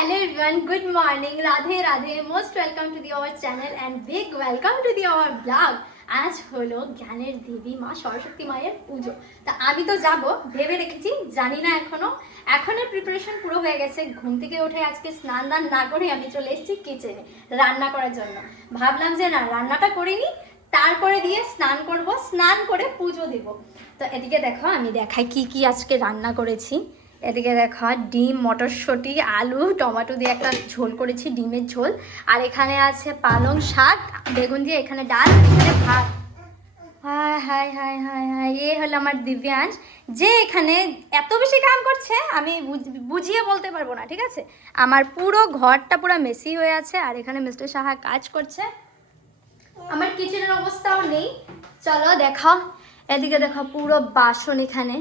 Hello everyone, good morning, Radhe Radhe, most welcome to our channel and big welcome to our vlog. আজ হলো জ্ঞানের দেবী মা সরস্বতী মায়ের পুজো। তা আমি তো যাব ভেবে রেখেছি, জানি না এখনের প্রিপারেশন পুরো হয়ে গেছে। ঘুম থেকে উঠে আজকে স্নান দান না করে আমি চলে এসেছি কিচেনে রান্না করার জন্য। ভাবলাম যে না, রান্নাটা করিনি, তারপরে দিয়ে স্নান করব, স্নান করে পুজো দেব। তো এদিকে দেখো, আমি দেখাই কি কি আজকে রান্না করেছি। এদিকে দেখা ডিম, মটরশুঁটি, আলু, টমেটো দিয়ে একটা ঝোল করেছি, ডিমের ঝোল। আর এখানে আছে পালং শাক, বেগুন দিয়ে, এখানে ডাল, এখানে ভাত। Hi hi hi hi hi, এ হলো আমার দিব্যাংশ, যে এখানে এত বেশি কাম করছে আমি বুঝিয়ে বলতে পারবো না, ঠিক আছে। আমার পুরো ঘরটা পুরো মেসি হয়ে আছে, আর এখানে মিস্টার সাহা কাজ করছে। আমার কিচেনের অবস্থাও নেই, চলো দেখাও। এদিকে দেখো পুরো বাসন এখানে,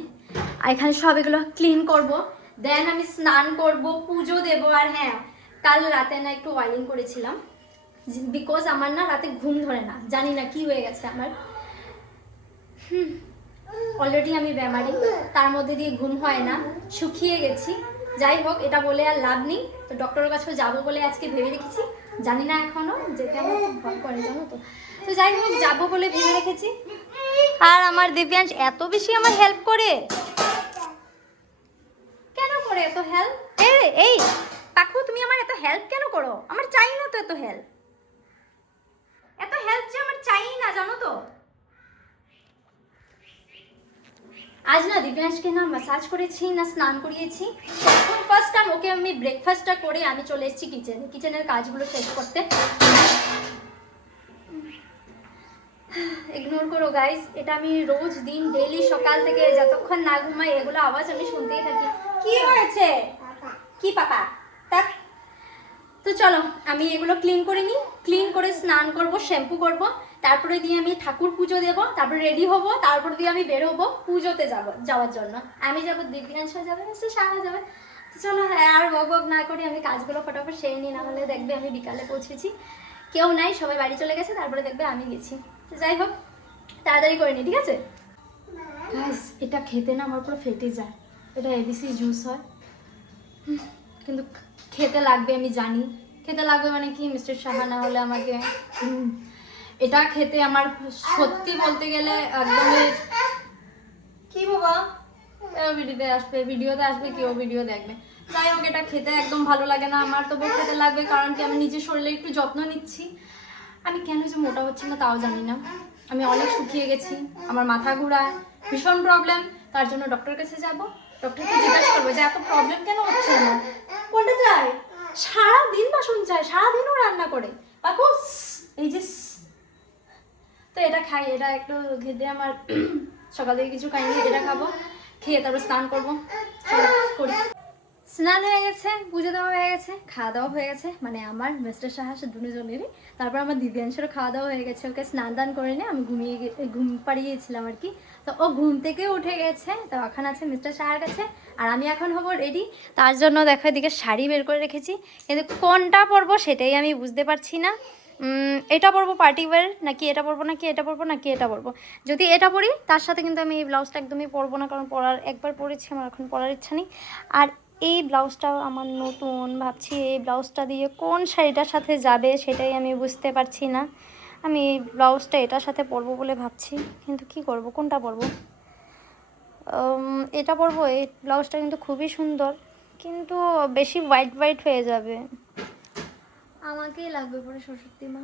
আর এখানে সব এগুলো ক্লিন করব, দেন আমি স্নান করব, পুজো দেব। আর হ্যাঁ, কাল রাতে না একটু ওয়াইলিং করেছিলাম, বিকজ আমার না রাতে ঘুম ধরে না, জানি না কি হয়ে গেছে আমার। অলরেডি আমি বেমারি, তার মধ্যে দিয়ে ঘুম হয় না, শুকিয়ে গেছি। যাই হোক, এটা বলে আর লাভ নেই। তো ডক্টরের কাছেও যাবো বলে আজকে ভেবে রেখেছি, জানি না এখনো, যেতে আমার খুব ভয় করে, জানো তো। তো যাই হোক, যাবো বলে ভেবে রেখেছি। আর আমার দিব্যাংশ এত বেশি আমার হেল্প করে, কেন করে এত হেল্প? এই কাকু, তুমি আমার এত হেল্প কেন করো? আমার চাই না তো এত হেল্প, এত হেল্প যে আমার চাই না, জানো তো। আজ না দিব্যাংশকে না ম্যাসাজ করেছি, না স্নান করিয়েছি। এখন ফার্স্ট টাইম ওকে আমি ব্রেকফাস্টটা করে আমি চলে এসেছি কিচেনের কাজগুলো শেষ করতে। ইগনোর করো গাইস, এটা আমি রোজ দিন ডেইলি সকাল থেকে যতক্ষণ না ঘুমাই এগুলো আওয়াজ আমি শুনতেই থাকি। কি হয়েছে? কি পাপা? তা তো চলো, আমি এগুলো ক্লিন করে নিই, ক্লিন করে স্নান করব, শ্যাম্পু করব, তারপরে দিয়ে আমি ঠাকুর পুজো দেবো, তারপরে রেডি হব, তারপর দিয়ে আমি বের হবো পুজোতে যাওয়ার জন্য। আমি যাবো, দিব্যাংশ যাবে, সারা যাবে। তো চলো, আর বক না করে আমি কাজগুলো ফটাফট সেরে নিই, না হলে দেখবে আমি বিকালে পৌঁছেছি, কেউ নাই, সবাই বাড়ি চলে গেছে, তারপরে দেখবে আমি গেছি। তো যাই হোক, তাড়াতাড়ি করে নিই, ঠিক আছে। গাইস, এটা খেতে না আমার পুরো ফেটে যায়। এটা এবিসি জুস হয়, কিন্তু খেতে লাগবে, আমি জানি খেতে লাগবে। মানে কি, মিস্টার সাহা না হলে আমাকে এটা খেতে আমার সত্যি বলতে গেলে একদমই, কি বাবা ভিডিওতে আসবে, কেউ ভিডিও দেখবে। যাই হোক, এটা খেতে একদম ভালো লাগে না আমার, তবু খেতে লাগবে, কারণ কি আমি নিজের শরীরে একটু যত্ন নিচ্ছি। আমি কেন যে মোটা হচ্ছি না তাও জানি না, আমি অনেক শুকিয়ে গেছি, আমার মাথা ঘোরায়, ভীষণ প্রবলেম। তার জন্য ডক্টরের কাছে যাব, ডক্টরকে জিজ্ঞাসা করবো যে এত প্রবলেম কেন হচ্ছে আমার। কোনটা যায়? সারাদিন বাসন চায়, সারাদিনও রান্না করে কাকু, এই যে। তো এটা খাই, এটা একটু খেতে আমার সকাল থেকে কিছু খাইনি, এটা খাবো, খেয়ে তারপর স্নান করবো, করি। স্নান হয়ে গেছে, পুজো দেওয়া হয়ে গেছে, খাওয়া দাওয়া হয়ে গেছে, মানে আমার মিস্টার সাহা দুজনেরই। তারপর আমার দিব্যাংশেরও খাওয়া দাওয়া হয়ে গেছে, ওকে স্নান দান করে নিয়ে আমি ঘুম পাড়িয়েছিলাম আর কি। তো ও ঘুম থেকে উঠে গেছে, তো এখন আছে মিস্টার সাহার কাছে, আর আমি এখন হবো রেডি। তার জন্য দেখো এদিকে শাড়ি বের করে রেখেছি, কিন্তু কোনটা পরবো সেটাই আমি বুঝতে পারছি না। এটা পরবো পার্টি ওয়্যার, নাকি এটা পরবো, নাকি এটা পরবো, নাকি এটা পরবো। যদি এটা পরি তার সাথে কিন্তু আমি এই ব্লাউজটা একদমই পরবো না, কারণ একবার পরেছি, আমার এখন পরার ইচ্ছা নেই। আর এই ব্লাউজটাও আমার নতুন, ভাবছি এই ব্লাউজটা দিয়ে কোন শাড়িটার সাথে যাবে সেটাই আমি বুঝতে পারছি না। আমি এই ব্লাউজটা এটার সাথে পরবো বলে ভাবছি, কিন্তু কি করব, কোনটা পরবো। এটা পরবো, এই ব্লাউজটা কিন্তু খুবই সুন্দর, কিন্তু বেশি হোয়াইট হয়ে যাবে, আমাকেই লাগবে পরে সরস্বতী মা।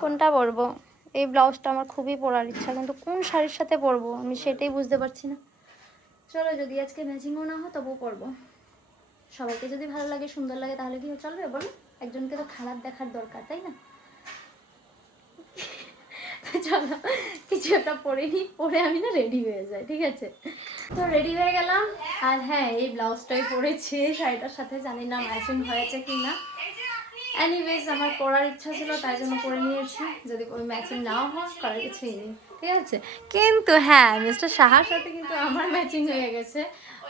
কোনটা পরবো? এই ব্লাউজটা আমার খুবই পরার ইচ্ছা, কিন্তু কোন শাড়ির সাথে পরবো আমি সেটাই বুঝতে পারছি না। চলো, যদি আজকে ম্যাচিংও না হয় তবুও পরবো। সবাইকে যদি ভালো লাগে, সুন্দর লাগে, তাহলে কি চলবে বলো? একজনকে তো খারাপ দেখার দরকার, তাই না? চলো, কিছু একটা পরে নিই, পরে আমি না রেডি হয়ে যাই, ঠিক আছে। তো রেডি হয়ে গেলাম, আর হ্যাঁ, এই ব্লাউজটাই পরেছি শাড়িটার সাথে, জানি না ম্যাচিং হয়েছে কি না। এনিওয়েজ, আমার পরার ইচ্ছা ছিল তাই জন্য পরে নিয়েছি, যদি কোনো ম্যাচিং নাও হয় করার কিছুই নেই, ঠিক আছে। কিন্তু হ্যাঁ, মিস্টার সাহার সাথে কিন্তু আমার ম্যাচিং হয়ে গেছে।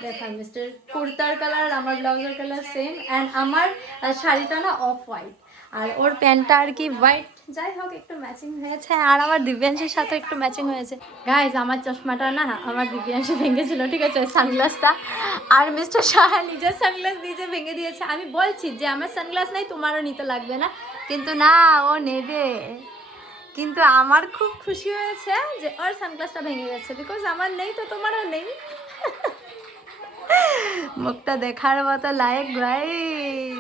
দেখা, মিস্টার কুর্তার কালার, আমার ব্লাউজের কালার সেম, অ্যান্ড আমার শাড়িটা না অফ হোয়াইট, আর ওর প্যান্টটা আর কি হোয়াইট, যাই হোক একটু ম্যাচিং হয়েছে। আর আমার দিব্যাংশের সাথে একটু ম্যাচিং হয়েছে। গাইজ আমার চশমাটা না আমার দিব্যাংশ ভেঙেছিল, ঠিক আছে, সানগ্লাসটা। আর মিস্টার সাহা নিজের সানগ্লাস নিজে ভেঙে দিয়েছে। আমি বলছি যে আমার সানগ্লাস নেই, তোমারও নিতে লাগবে না, কিন্তু না, ও নেবে। কিন্তু আমার খুব খুশি হয়েছে যে ওর সানগ্লাসটা ভেঙে গেছে, বিকজ আমার নেই তো তোমারও নেই। মুখটা দেখার মতো লায়ক ভাই,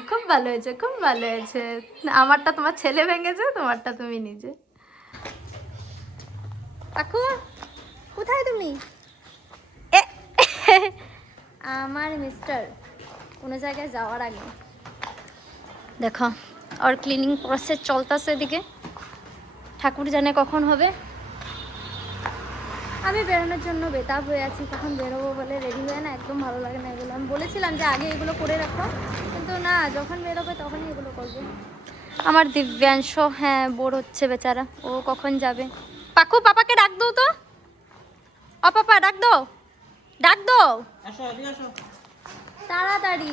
খুব ভালো হয়েছে, খুব ভালো হয়েছে। আমারটা তোমার ছেলে ভেঙেছে, তোমারটা তুমি নিজে। কাকু কোথায় তুমি? আমার মিস্টার কোনো জায়গায় যাওয়ার আগে দেখো ওর ক্লিনিং প্রসেস চলতেছে, এদিকে ঠাকুর জানে কখন হবে। আমি বেরোনোর জন্য বেতাব হয়ে আছি, কখন বেরোবো বলে রেডি হয়ে না, একদম ভালো লাগে না এগুলো। আমি বলেছিলাম যে আগে এগুলো করে রাখো, কিন্তু না, যখন বেরোবে তখনই এগুলো করবে। আমার দিব্যাংশ হ্যাঁ বোর হচ্ছে বেচারা, ও কখন যাবে। পাকু পাপাকে ডাক দো তো, ও পাপা ডাক দো, ডাক দো তাড়াতাড়ি।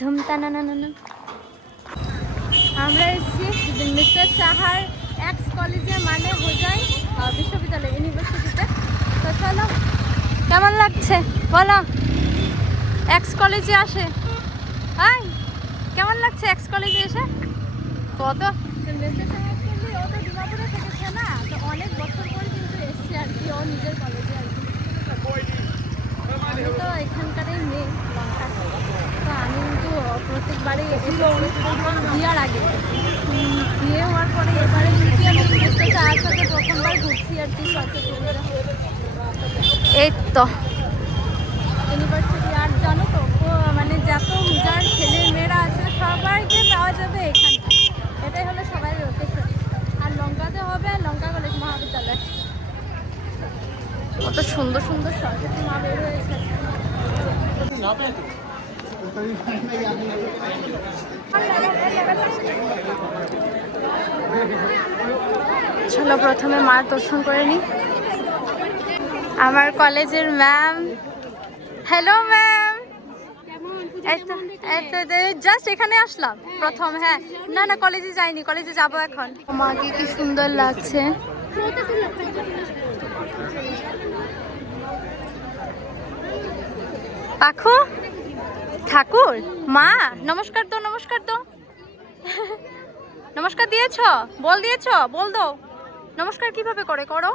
ধুমতা না না না। আমরা এসেছি মিস্টার সাহার এক্স কলেজে, মানে হোজাই বিশ্ববিদ্যালয়, ইউনিভার্সিটিতে। তো চলো, কেমন লাগছে বলো? এক্স কলেজে আসে, হাই কেমন লাগছে এক্স কলেজে এসে? কত মিস্টার সাহা অ্যাকচুয়ালি ও তো ডিমাপুরে থেকেছে না, তো অনেক বছর পরে কিন্তু এসছে আর কি, ও নিজের কলেজে আর কি। আমি তো এখানকারই মেয়ে লঙ্কা, তো আমি কিন্তু প্রত্যেকবারই বিয়ার আগে, বিয়ে হওয়ার পরে এবারে কিন্তু আমি মিস্টার সাহার সাথে প্রথমবার ঘুরছি আর কি। এই তো ইউনিভার্সিটি। আর জানো তো মানে যত যার ছেলে মেয়েরা আছে সবাইকে পাওয়া যাবে এখানে, এটাই হলো সবাই লোকেশন। আর লঙ্কাতে হবে আর লঙ্কা কলেজ মহাবিদ্যালয়। কত সুন্দর সুন্দর সরস্বতী মা বের হয়েছে। চলো প্রথমে মার দর্শন করে নি। আমার কলেজের ম্যাম, হ্যালো ম্যাম। জাস্ট এখানে আসলাম প্রথম, হ্যাঁ না না কলেজে যাইনি, কলেজে যাবো এখন। মাকে কি সুন্দর লাগছে। পাখু ঠাকুর মা নমস্কার দো, নমস্কার দো। নমস্কার দিয়েছ, বল দিয়েছ, বল দো নমস্কার কিভাবে করে করো।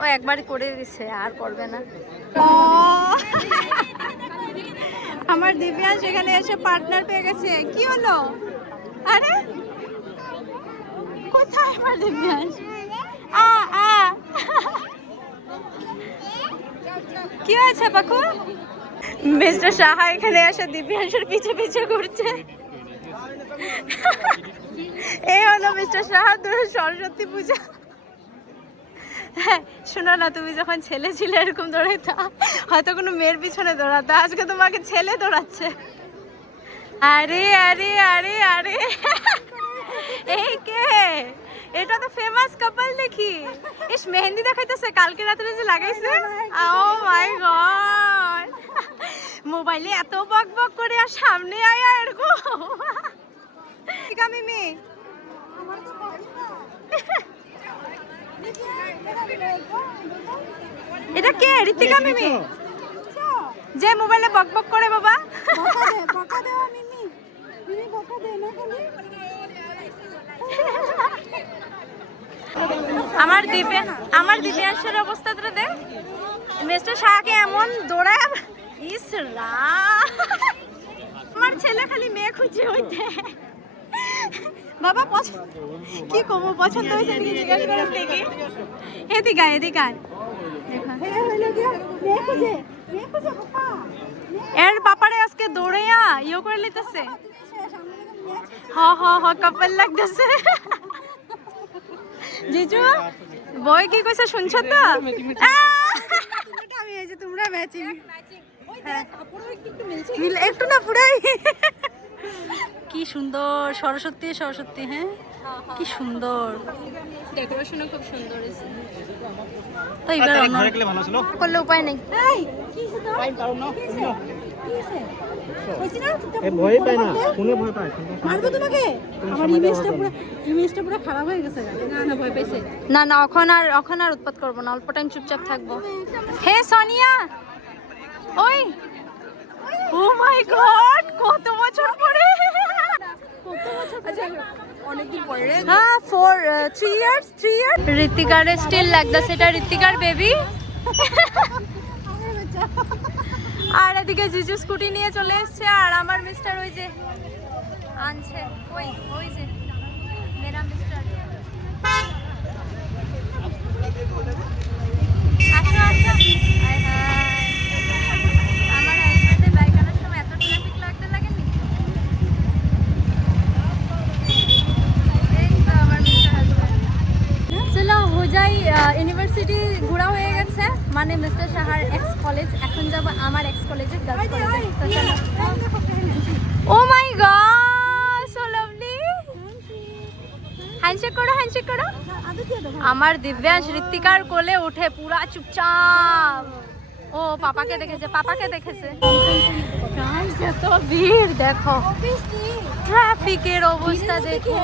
ও একবারই করে দিছে, আর করবে না। আমার দিব্যাংশ এখানে এসে পার্টনার পেয়ে গেছে, কি হলো? আরে কোথায় আমার দিব্যাংশ? কি হয়েছে পাখু? মিস্টার সাহা এখানে এসে দিব্যাংশের পিছে পিছে ঘুরছে। এই হলো মিস্টার সাহা সরস্বতী পূজা। হ্যাঁ শোনো না, তুমি যখন ছেলে ছিলে এরকম দৌড়াইতা, হয়তো কোনো মেয়ের পিছনে দৌড়াতা, আজকে তোমাকে ছেলে দৌড়াচ্ছে। আরে আরে আরে আরে এই কে? এটা তো ফেমাস কাপল দেখি। ইস মেহেন্দি দেখাইতেছে, কালকে রাতে যে লাগাইছে। ও মাই গড, মোবাইলে এত বক বক করে আর সামনে আয়া এরকম। মিমি এটা কে? ঋতিকা মিমি যে মোবাইলে বক বক করে বাবা। আমার দিব্যাংশের অবস্থাটা দেখ, মিস্টার শাহকে এমন দৌড়ায়। ইস রা, আমার ছেলে খালি মেয়ে খুঁজে হইতে। বাবা কি কমো পছন্দ হয়েছে জিজ্ঞাসা করেন দেখি। এদিকে এদিকে এর বাপারে আজকে দৌড়াইয়া ইয়ে করে লিতেছে। হ হ হ কাপল লাগতেছে। জিজু বই কি কইছে শুনছো তো? আমি এই যে তোমরা ম্যাচিং একটু না পুরাই। কি সুন্দর সরস্বতী সরস্বতী, হ্যাঁ কি সুন্দর ডেকোরেশনও খুব সুন্দর হয়েছে। তো এবার করলে উপায় নেই। ভয় পায় না, ফোনে ভয় পায়। মারবো তোমাকে, আমার ইমেজটা পুরো খারাপ হয়ে গেছে। না না ভয় পাইছে না না, এখন আর উৎপাত করবো না, অল্প টাইম চুপচাপ থাকবো। হে সোনিয়া, ওই ও মাই গড, কত বছর পরে! অনেকদিন পরে। হ্যাঁ, 3 ইয়ার্স। ঋতিকার স্টিল লাগতেছে, এটা ঋতিকার বেবি। আর এদিকে জিজু স্কুটি নিয়ে চলে এসছে, আর আমার মিস্টার ওই যে আনছে, ওই যে মেরা মিস্টার। আসো আসো। High high. আমার হাজবেন্ডের বাইক আনার সময় এত ট্রাফিক লাগতে লাগেনি। এই তো আমার মিস্টার হাজবেন্ড। চলো हो যাই, ইউনিভার্সিটি ঘোরা হয়ে গেছে, মানে মিস্টার সাহার এক্স কলেজ। এখন যাব আমার এক্স কলেজে, গার্লস কলেজে। তো চলো। ও মাই গড, সো লাভলি। হ্যান্ডশেক করো। আমার দিব্যাংশ ঋতিকার কোলে উঠে পুরা চুপচাপ। ও পাপাকে দেখেছে। গাইস, এত ভিড় দেখো, ট্রাফিকের অবস্থা দেখো,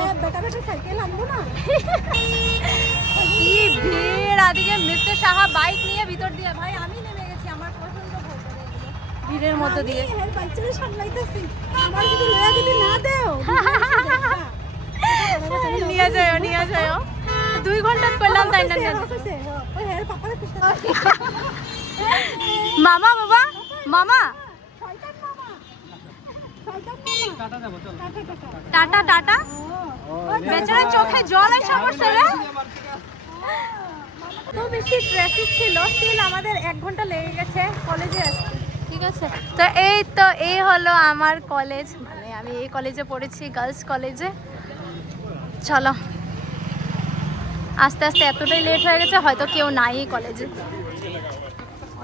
কি ভিড়। আদিকে মিস্টার সাহা বাইক নিয়ে ভিতর দিয়ে, ভাই আমি নেমে গেছি, আমার প্রচন্ড ভয় করে এগুলো ভিড়ের মধ্যে দিয়ে। নিয়ে যাও 2 ঘন্টা করলাম তাই না। মামা টাটা। বেচারা চোখে জল এসে পড়ছে রে। তো বেশি ট্রাফিক ছিল, স্টিল আমাদের 1 ঘন্টা লেগে গেছে কলেজে আসতে। ঠিক আছে, তো এই হলো আমার কলেজ, মানে আমি এই কলেজে পড়েছি, গার্লস কলেজে। চলো, আস্তে আস্তে এতটাই লেট হয়ে গেছে, হয়তো কেউ নাই এই কলেজে।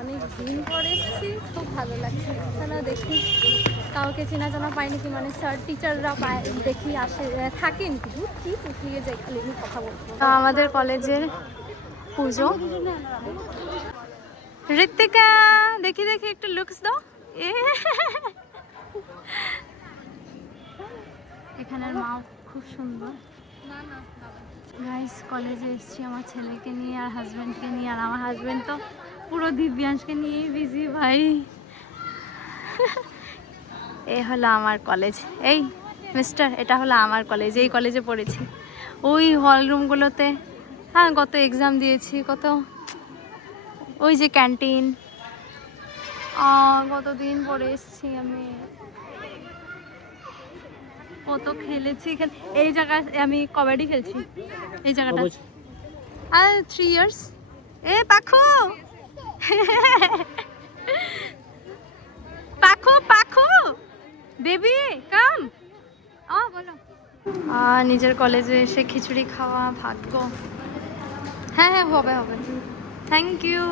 অনেক দিন পরে এসেছি, খুব ভালো লাগছে। চলো দেখি কাউকে চেনা জানা পাই নাকি, মানে স্যার টিচাররা দেখি আসে, থাকেন কি চুকিয়ে যাই, খালি আমি কথা বলবো। আমাদের কলেজের পুজো। ঋতিকা দেখি একটু লুকস দাও। এখানের মা খুব সুন্দর। গাইস, কলেজে এসেছি আমার ছেলেকে নিয়ে আর হাজব্যান্ডকে নিয়ে, আর আমার হাজব্যান্ড তো পুরো দিব্যাংশকে নিয়েই বিজি ভাই। এই হলো আমার কলেজ। এই মিস্টার, এটা হলো আমার কলেজ, এই কলেজে পড়েছি। ওই হল রুমগুলোতে, হ্যাঁ, কত এক্সাম দিয়েছি, কত ওই যে ক্যান্টিন, কতদিন পরে এসেছি আমি, কত খেলেছি এখানে। এই জায়গায় আমি কবাডি খেলছি, এই জায়গাটা। আর 3 ইয়ার্স। পাখু বেবি কাম। বলো। নিজের কলেজে এসে খিচুড়ি খাওয়া ভাগ্য। হ্যাঁ হবে, থ্যাংক ইউ।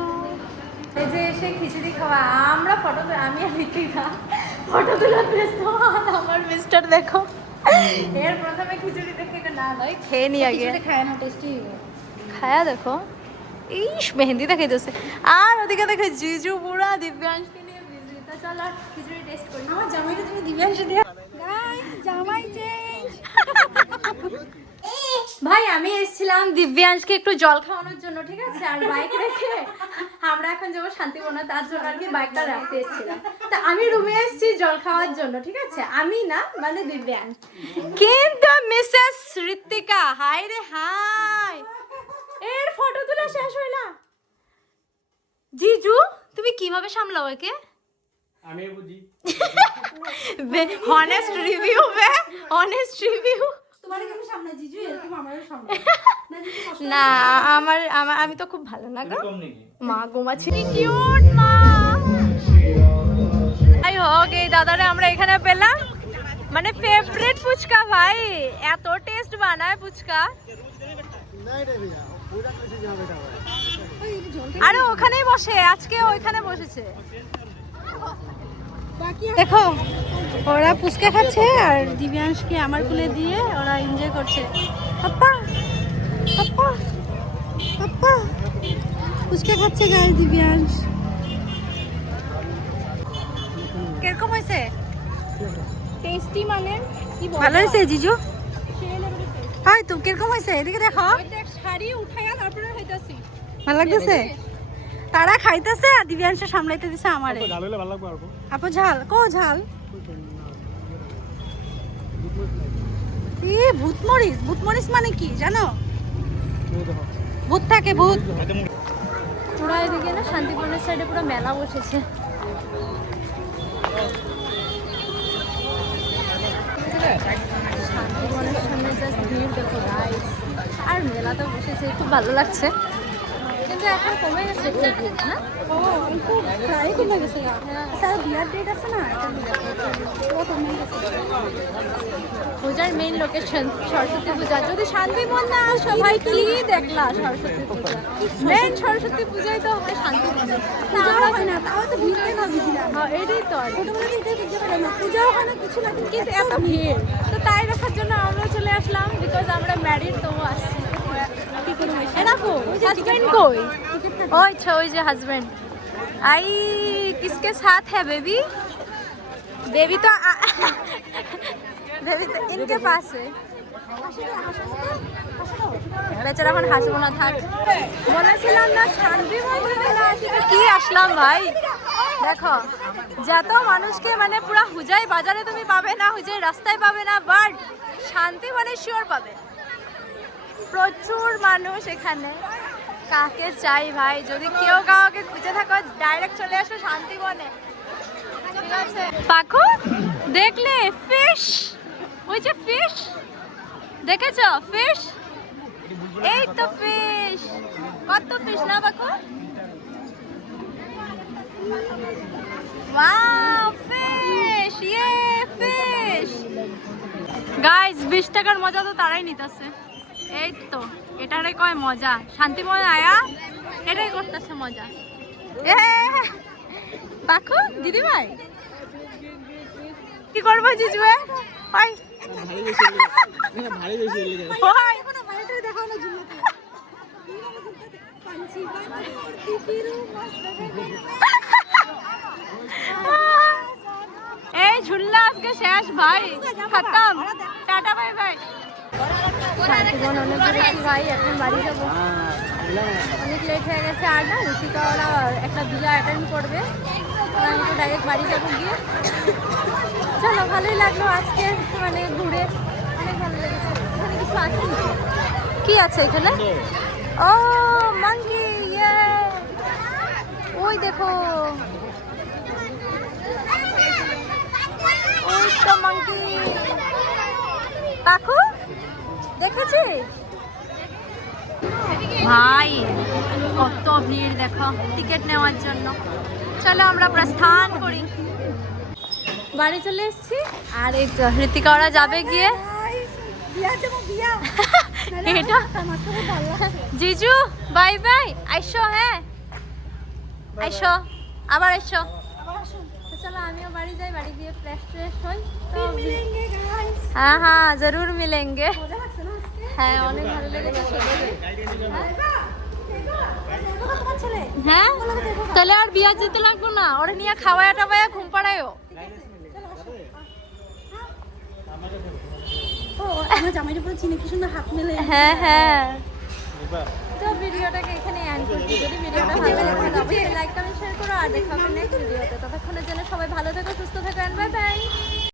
এই যে এসে খিচুড়ি খাওয়া, আমরা আমি আর ঋতিকা ফটো তুলে ব্যস্ত। আমার মিস্টার দেখো, এর প্রথমে খিচুড়ি দেখে না ভাই খেয়ে নি আগে, খায় না, টেস্টি খায়া দেখো। ইস, মেহেন্দি দেখাইতেছে। আর ওদিকে দেখে জিজু বুড়া দিব্যাংশকে নিয়ে বিজি। তো চল আর খিচুড়ি টেস্ট করি। আমার জামাইটা তুমি দিব্যাংশ দিয়ে। গাইস, জামাই চেঞ্জ। ভাই, আমি এসেছিলাম দিব্যাংশকে একটু জল খাওয়ানোর জন্য, ঠিক আছে, আর বাইক রেখে আমরা এখন যাবো শান্তিপূর্ণ, তার জন্য আর কি বাইকটা রাখতে এসেছিলাম। তা আমি রুমে এসেছি জল খাওয়ার জন্য, ঠিক আছে, আমি না, মানে দিব্যাংশ। কিন্তু মিসেস ঋতিকা, হাই রে হাই, এর ফটো তোলা শেষ হয় না। জিজু, তুমি কিভাবে সামলাও একে? আমি বুঝি। অনেস্ট রিভিউ তোমারে কেমন সামনে জিজু, এরকম আমারও সামনে না, আমি তো খুব ভালো না গো। মা ঘুমাচ্ছি, কিউট মা। যাই হোক, এই দাদারে আমরা এখানে পেলাম, মানে ফেভারিট ফুচকা ভাই, এত টেস্ট বানায় ফুচকা। আরে ওখানেই বসে, আজকে ওইখানে বসেছে। দেখো, ওরা ফুচকা খাচ্ছে আর দিব্যাংশকে আমার কোলে দিয়ে ওরা এনজয় করছে। পাপ্পা ফুচকা খাচ্ছে গাইস দিব্যাংশ। কিরকম হয়েছে? টেস্টি মানে কি বলবো? ভালো হয়েছে জিজু? সেই লেভেলের taste। হয় তুমি কিরকম হয়েছে? এদিকে দেখো। ওই দেখ শাড়ি উঠাইয়া তারপরে হইতাছি। ভালো লাগতেছে? তারা খাইতেছে আর দিব্যাংশ সামলাইতে দিছে আমারে। ঝাল হলে ভালো লাগবে আর আপু ঝাল কো ঝাল? ভূতমরিচ। ভূতমরিচ মানে কি জানো? ভূত থাকে ভূত। পুরো এদিকে না শান্তিপূর্ণের সাইডে পুরো মেলা বসেছে। শান্তিপূর্ণের সামনে জাস্ট ভিড় দেখো গাইস। আর মেলা তো বসেছে, খুব ভালো লাগছে, কিন্তু এখন কমে গেছে একটু ভিড়, না? ও অল্প প্রায় কমে গেছে না। স্যার বিয়ার ডেট আছে না, ও কমে গেছে। পূজার মেইন লোকেশন সরস্বতী পূজা। যদি শান্তিপূর্ণ না আসো ভাই কি দেখলা সরস্বতী পূজা? মেইন সরস্বতী পূজাই তো হয় শান্তিপূর্ণ। পূজাও হয় না, তাও তো ভিড় কেন বেশিলাম। হ্যাঁ এটাই তো আর কি। ছোটবেলা থেকে বুঝতে পারি না, পূজাও হয় না কিছু না, কিন্তু কিন্তু এত ভিড় তো তাই দেখার জন্য আমরা চলে আসলাম, বিকজ আমরা ম্যারিড তো আসছি। এনাফো হাজবেন্ড কই? ওই ছো ওই যে হাজবেন্ড। आई किसके साथ है बेबी? बेबी तो बेबी तो इनके पास है। বেচারা এখন হাসবো না, থাক। বলেছিলাম না শান্তি মন্দিরে না আসলে কি আসলাম ভাই। দেখো যত মানুষকে মানে পুরো হুজাই বাজারে তুমি পাবে না, হুজাই রাস্তায় পাবে না, বাট শান্তি মানে শিওর পাবে। প্রচুর মানুষ এখানে। কাকে চাই ভাই? যদি কেউ কাউকে খুঁজে থাকো ডাইরেক্ট চলে আসো শান্তিবনে, ঠিক আছে? পাখো দেখলে ফিশ, ওই যে ফিশ দেখেছ? ফিশ, এই তো ফিশ। কত ফিশ না পাখো? ওয়াও ফিশ, ইয়ে ফিশ। গাইস 20 টাকার মজা তো তারাই নিতেছে। এই তো এটারে কয় মজা। শান্তিময় আয়া এটাই করতেছে মজা। পাখো দিদি ভাই কি করবো জিজু? ভাই ভারী বেশি ভাই এখন আমারটাই দেখাও না জুলিয়াতে। পাঞ্চি এই ঝুল্লা আজকে শেষ ভাই, খতম, টাটা বাই বাই। শান্তিবন অনেক ঘুরেছি ভাই, এখন বাড়ি যাবো, অনেক লেট হয়ে গেছে। আর না ঋতিকা ওরা একটা বিয়া অ্যাটেন্ড করবে, আমি তো ডাইরেক্ট বাড়ি যাবো গিয়ে। চলো ভালোই লাগলো আজকে মানে ঘুরে, অনেক ভালো লেগেছে। এখানে কিছু আছে নাকি? কি আছে এখানে? ও মাঙ্কি, ইয়ে ওই দেখো ওই তো মাঙ্কি। পাখু দেখেছি ভাই, কত ভিড় দেখো টিকিট নেওয়ার জন্য। চলো আমরা প্রস্থান করি। বাড়ি চলে এসেছি আর এই তো ঋতিকা ওরা যাবে গিয়ে। বিয়া যাবো বিয়া। এটা আমাকে খুব ভালো লাগছে। জিজু বাই বাই, আইসো, হ্যাঁ আইসো, আবার আইসো। তো চলো আমিও বাড়ি যাই, বাড়ি গিয়ে ফ্রেশ ট্রেশ হই। তো মিলেंगे गाइस। হ্যাঁ হ্যাঁ জরুর মিলেঙ্গে। মজা লাগছে না আজকে? হ্যাঁ অনেক ভালো লেগেছে সেটাই। তোমার ছেলে হ্যাঁ তাহলে আর বিয়া যেতে লাগবো না, ওরা নিয়ে খাওয়ায়া টাওয়ায়া ঘুম পাড়ায়ও। ও আমার জামাইটা পুরো চিনে কি সুন্দর হাত মেলে। হ্যাঁ হ্যাঁ। তো ভিডিওটাকে এখানে এন্ড করছি। যদি ভিডিওটা ভালো লাগে তাহলে অবশ্যই লাইক কমেন্ট শেয়ার করো, আর দেখা হবে নেক্সট ভিডিওতে। ততক্ষণের জন্য সবাই ভালো থেকো, সুস্থ থেকো, এন্ড বাই বাই।